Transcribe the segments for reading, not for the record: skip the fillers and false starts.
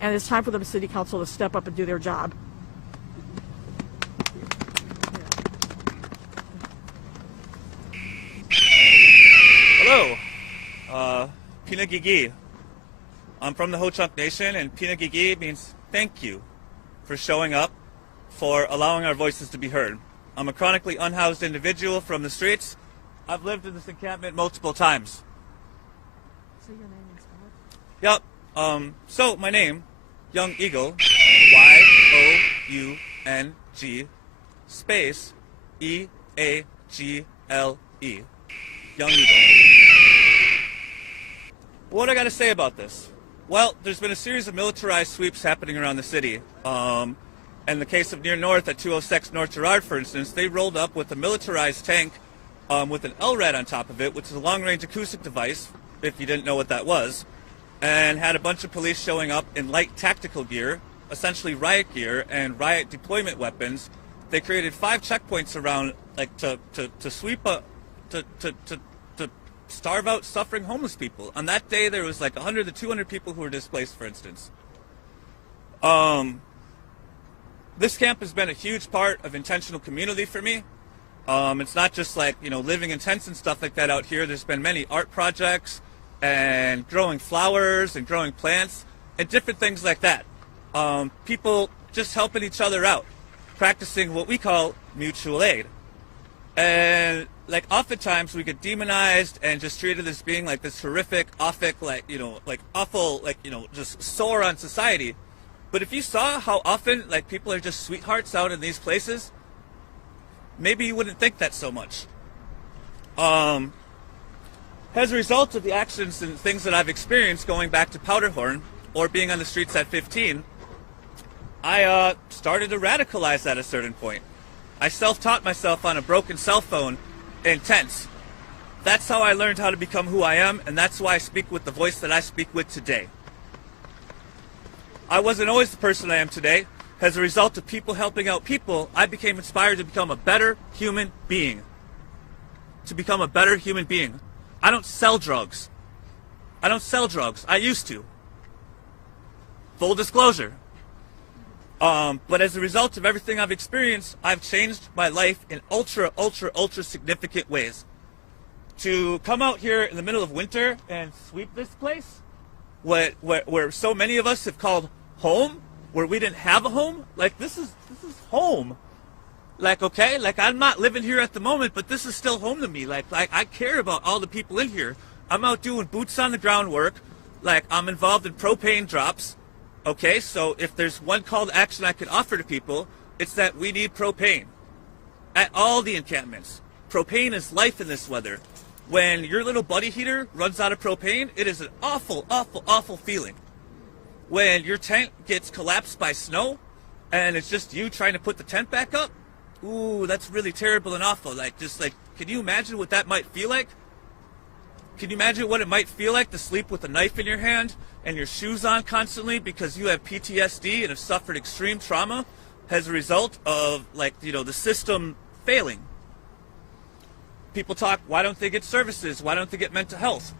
And it's time for the city council to step up and do their job. Hello, Pinagigi. I'm from the Ho-Chunk Nation, and Pinagigi means thank you for showing up, for allowing our voices to be heard. I'm a chronically unhoused individual from the streets. I've lived in this encampment multiple times. So your name is what? Yep. So my name, Young Eagle, Y-O-U-N-G, space, E-A-G-L-E. Young Eagle. What do I got to say about this? Well, there's been a series of militarized sweeps happening around the city. In the case of Near North at 206 North Girard, for instance, they rolled up with a militarized tank with an LRAD on top of it, which is a long-range acoustic device, if you didn't know what that was, and had a bunch of police showing up in light tactical gear, essentially riot gear and riot deployment weapons. They created 5 checkpoints around, like, to sweep to starve out suffering homeless people. On that day, there was like 100 to 200 people who were displaced, for instance. This camp has been a huge part of intentional community for me. It's not just like, you know, living in tents and stuff like that out here. There's been many art projects and growing flowers and growing plants and different things like that. People just helping each other out, practicing what we call mutual aid. And like oftentimes we get demonized and just treated as being like this horrific, awful, like, you know, like awful, like, you know, just sore on society. But if you saw how often like people are just sweethearts out in these places, maybe you wouldn't think that so much. As a result of the actions and things that I've experienced going back to Powderhorn or being on the streets at 15, I started to radicalize at a certain point. I self-taught myself on a broken cell phone in tents. That's how I learned how to become who I am, and that's why I speak with the voice that I speak with today. I wasn't always the person I am today. As a result of people helping out people, I became inspired to become a better human being. To become a better human being. I don't sell drugs. I don't sell drugs. I used to. Full disclosure. But as a result of everything I've experienced, I've changed my life in ultra significant ways. To come out here in the middle of winter and sweep this place, where so many of us have called home, where we didn't have a home, like this is home. Like, okay, like I'm not living here at the moment, but this is still home to me. Like I care about all the people in here. I'm out doing boots on the ground work. Like I'm involved in propane drops. Okay, so if there's one call to action I could offer to people, it's that we need propane. At all the encampments. Propane is life in this weather. When your little buddy heater runs out of propane, it is an awful feeling. When your tent gets collapsed by snow, and it's just you trying to put the tent back up, ooh, that's really terrible and awful. Like, just like, can you imagine what that might feel like? Can you imagine what it might feel like to sleep with a knife in your hand and your shoes on constantly because you have PTSD and have suffered extreme trauma as a result of, like, you know, the system failing? People talk, why don't they get services? Why don't they get mental health?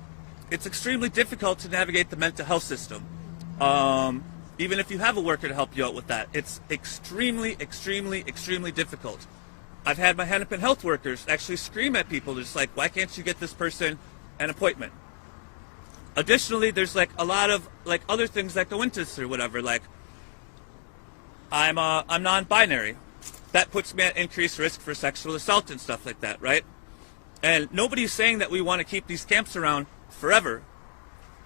It's extremely difficult to navigate the mental health system. Even if you have a worker to help you out with that, it's extremely difficult. I've had my Hennepin health workers actually scream at people, just like, why can't you get this person an appointment? Additionally, there's like a lot of like other things that go into this or whatever. Like, I'm non-binary. That puts me at increased risk for sexual assault and stuff like that, right? And nobody's saying that we want to keep these camps around forever.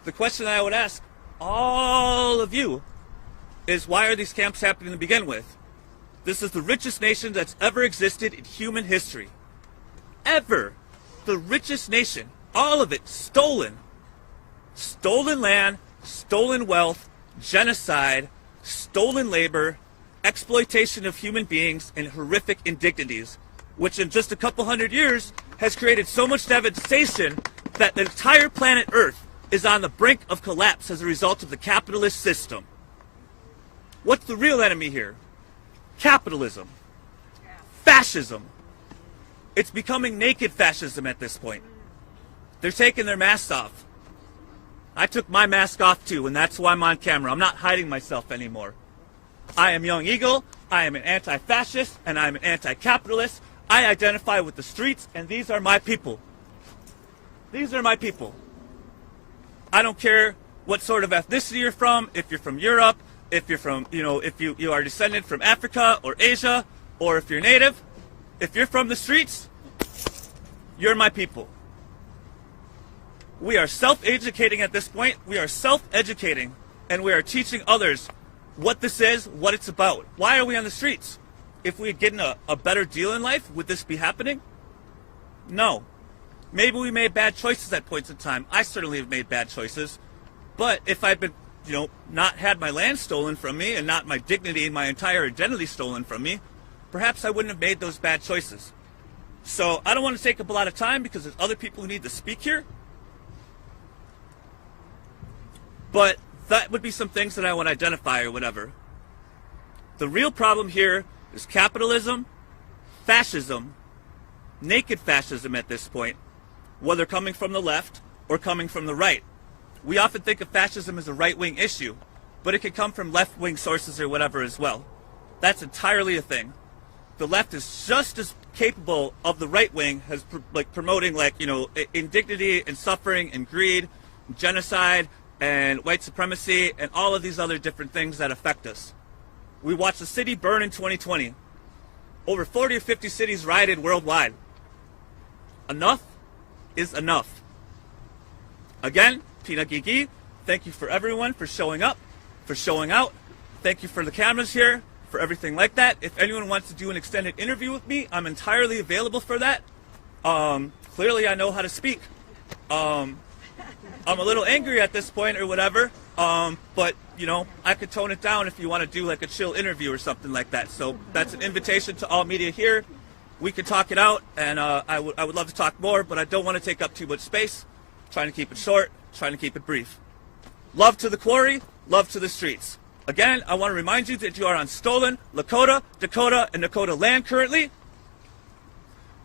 The question I would ask all of you is, why are these camps happening to begin with? This is the richest nation that's ever existed in human history. Ever. The richest nation. All of it stolen. Stolen land, stolen wealth, genocide, stolen labor, exploitation of human beings, and horrific indignities, which in just a couple hundred years has created so much devastation that the entire planet Earth is on the brink of collapse as a result of the capitalist system. What's the real enemy here? Capitalism. Fascism. It's becoming naked fascism at this point. They're taking their masks off. I took my mask off too, and that's why I'm on camera. I'm not hiding myself anymore. I am Young Eagle, I am an anti-fascist, and I'm an anti-capitalist. I identify with the streets, and these are my people. These are my people. I don't care what sort of ethnicity you're from, if you're from Europe, if you're from, if you are descended from Africa or Asia, or if you're native, if you're from the streets, you're my people. We are self-educating at this point. We are self-educating, and we are teaching others what this is, what it's about. Why are we on the streets? If we had gotten a better deal in life, would this be happening? No. Maybe we made bad choices at points in time. I certainly have made bad choices. But if I'd been, not had my land stolen from me and not my dignity and my entire identity stolen from me, perhaps I wouldn't have made those bad choices. So I don't want to take up a lot of time because there's other people who need to speak here. But that would be some things that I want to identify or whatever. The real problem here is capitalism, fascism, naked fascism at this point, whether coming from the left or coming from the right. We often think of fascism as a right-wing issue, but it can come from left-wing sources or whatever as well. That's entirely a thing. The left is just as capable of the right wing as promoting indignity and suffering and greed, genocide and white supremacy and all of these other different things that affect us. We watched the city burn in 2020. Over 40 or 50 cities rioted worldwide. Enough is enough. Again, Tina Gigi, thank you for everyone for showing up, for showing out. Thank you for the cameras here, for everything like that. If anyone wants to do an extended interview with me, I'm entirely available for that. Clearly I know how to speak. I'm a little angry at this point or whatever, but I could tone it down if you want to do like a chill interview or something like that. So that's an invitation to all media here. We could talk it out, and I would love to talk more, but I don't want to take up too much space. Trying to keep it short, trying to keep it brief. Love to the quarry, love to the streets. Again, I want to remind you that you are on stolen Lakota, Dakota, and Dakota land currently.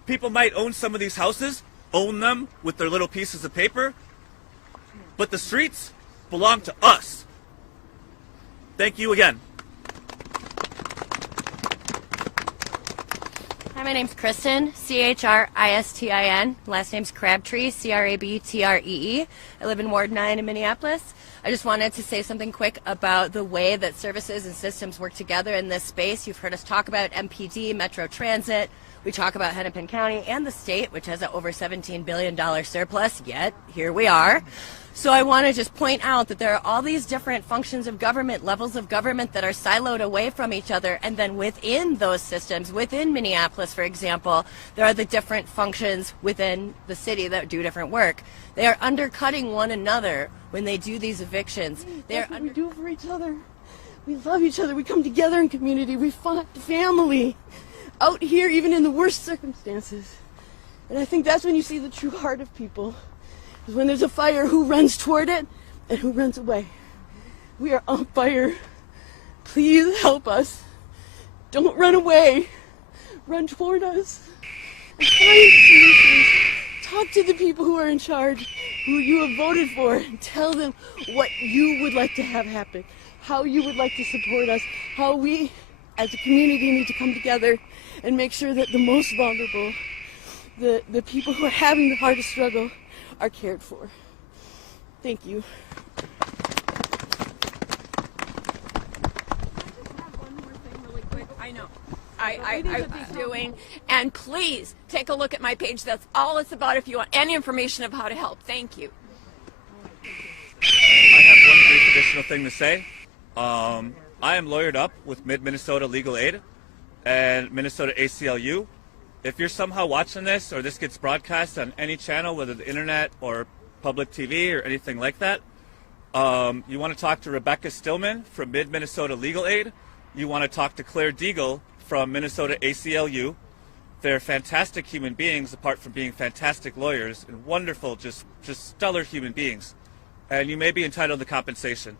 People might own some of these houses, own them with their little pieces of paper, but the streets belong to us. Thank you again. Hi, my name's Kristen, Christin. Last name's Crabtree, Crabtree. I live in Ward 9 in Minneapolis. I just wanted to say something quick about the way that services and systems work together in this space. You've heard us talk about MPD, Metro Transit. We talk about Hennepin County and the state, which has an over $17 billion surplus, yet here we are. So I want to just point out that there are all these different functions of government, levels of government that are siloed away from each other, and then within those systems, within Minneapolis, for example, there are the different functions within the city that do different work. They are undercutting one another when they do these evictions. That's what we do for each other. We love each other. We come together in community. We find family out here, even in the worst circumstances. And I think that's when you see the true heart of people. Is when there's a fire, who runs toward it and who runs away. We are on fire. Please help us. Don't run away. Run toward us. And find solutions. Talk to the people who are in charge, who you have voted for, and tell them what you would like to have happen, how you would like to support us, how we as a community need to come together and make sure that the most vulnerable, the people who are having the hardest struggle, are cared for. Thank you. I just have one more thing really quick. I know. I'm doing, and please take a look at my page. That's all it's about if you want any information of how to help. Thank you. I have one brief additional thing to say. I am lawyered up with Mid-Minnesota Legal Aid and Minnesota ACLU. If you're somehow watching this or this gets broadcast on any channel, whether the internet or public TV or anything like that, you want to talk to Rebecca Stillman from Mid-Minnesota Legal Aid. You want to talk to Claire Deagle from Minnesota ACLU. They're fantastic human beings, apart from being fantastic lawyers, and wonderful, just stellar human beings. And you may be entitled to compensation.